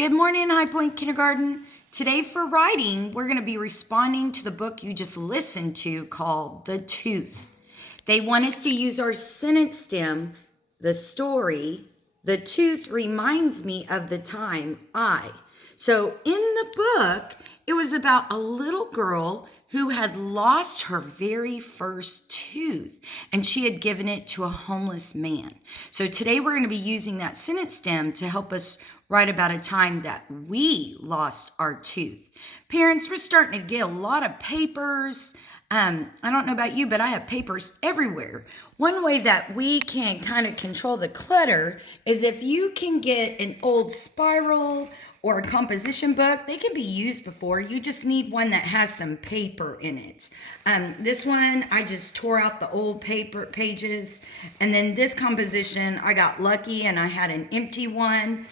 Good morning, High Point Kindergarten. Today for writing, we're going to be responding to the book you just listened to called The Tooth. They want us to use our sentence stem, the story. The tooth reminds me of the time I. So in the book, it was about a little girl who had lost her very first tooth and she had given it to a homeless man. So today we're going to be using that sentence stem to help us write about a time that we lost our tooth. Parents, we're starting to get a lot of papers. I don't know about you, but I have papers everywhere. One way that we can kind of control the clutter is if you can get an old spiral or a composition book. They can be used before. You just need one that has some paper in it. This one, I just tore out the old paper pages. And then this composition, I got lucky and I had an empty one.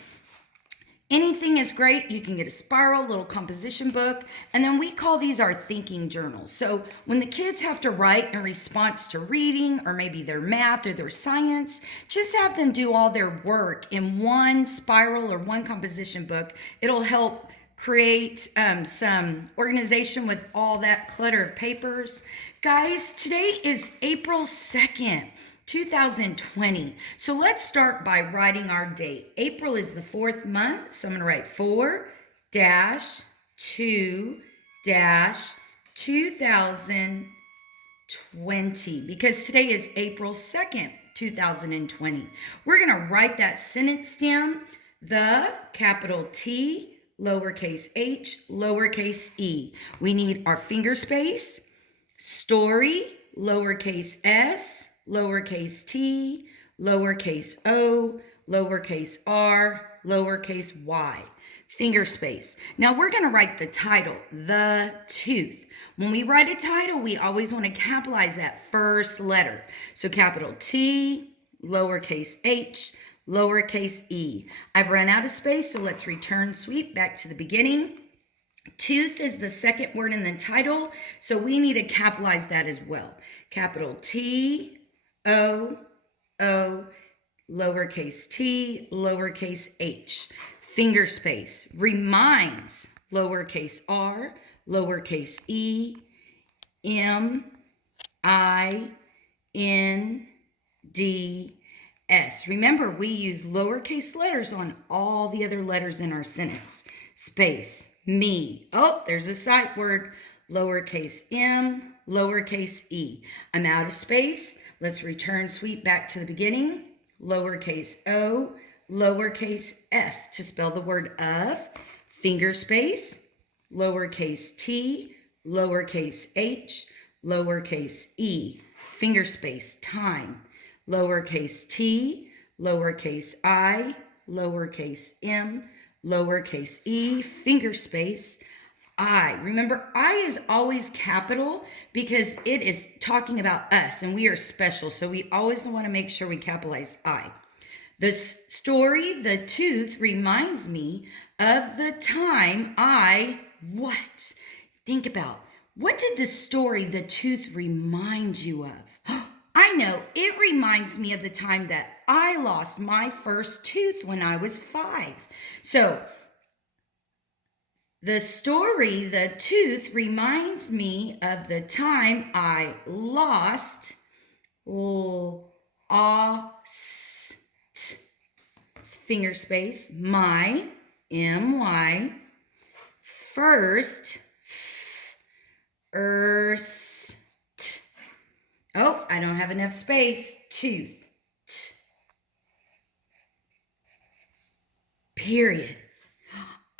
Anything is great. You can get a spiral, little composition book, and then we call these our thinking journals. So when the kids have to write in response to reading or maybe their math or their science, just have them do all their work in one spiral or one composition book. It'll help create some organization with all that clutter of papers. Guys, today is April 2nd. 2020. So let's start by writing our date. April is the 4th month, so I'm going to write 4-2-2020 because today is April 2nd, 2020. We're going to write that sentence stem, the capital T, lowercase h, lowercase e. We need our finger space, story, lowercase s, lowercase t, lowercase o, lowercase r, lowercase y. Finger space. Now we're going to write the title, The Tooth. When we write a title, we always want to capitalize that first letter. So capital T, lowercase h, lowercase e. I've run out of space, so let's return sweep back to the beginning. Tooth is the second word in the title, so we need to capitalize that as well. Capital T, O, O, lowercase t, lowercase h. Finger space. Reminds, lowercase r, lowercase e, m, I, n, d, s. Remember, we use lowercase letters on all the other letters in our sentence. Space, me. Oh, there's a sight word. Lowercase m, lowercase e. I'm out of space. Let's return sweep back to the beginning. Lowercase o, lowercase f to spell the word of. Finger space, lowercase t, lowercase h, lowercase e. Finger space, time. Lowercase t, lowercase I, lowercase m, lowercase e. Finger space, I. Remember, I is always capital because it is talking about us and we are special. So we always want to make sure we capitalize I. The story, The Tooth, reminds me of the time I what? Think about, what did the story, The Tooth, remind you of? I know, it reminds me of the time that I lost my first tooth when I was 5. So, the story, The Tooth, reminds me of the time I lost finger space, my, M-Y, first, oh, I don't have enough space, tooth, period.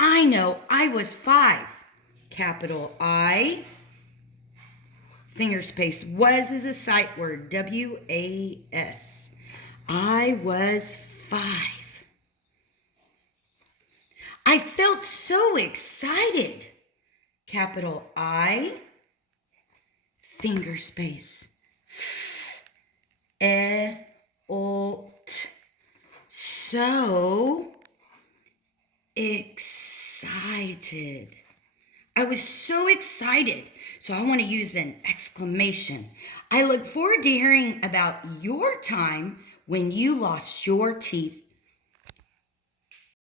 I know, I was 5. Capital I. Finger space. Was is a sight word. W-A-S. I was 5. I felt so excited. Capital I. Finger space. So excited. I was so excited. So I want to use an exclamation. I look forward to hearing about your time when you lost your teeth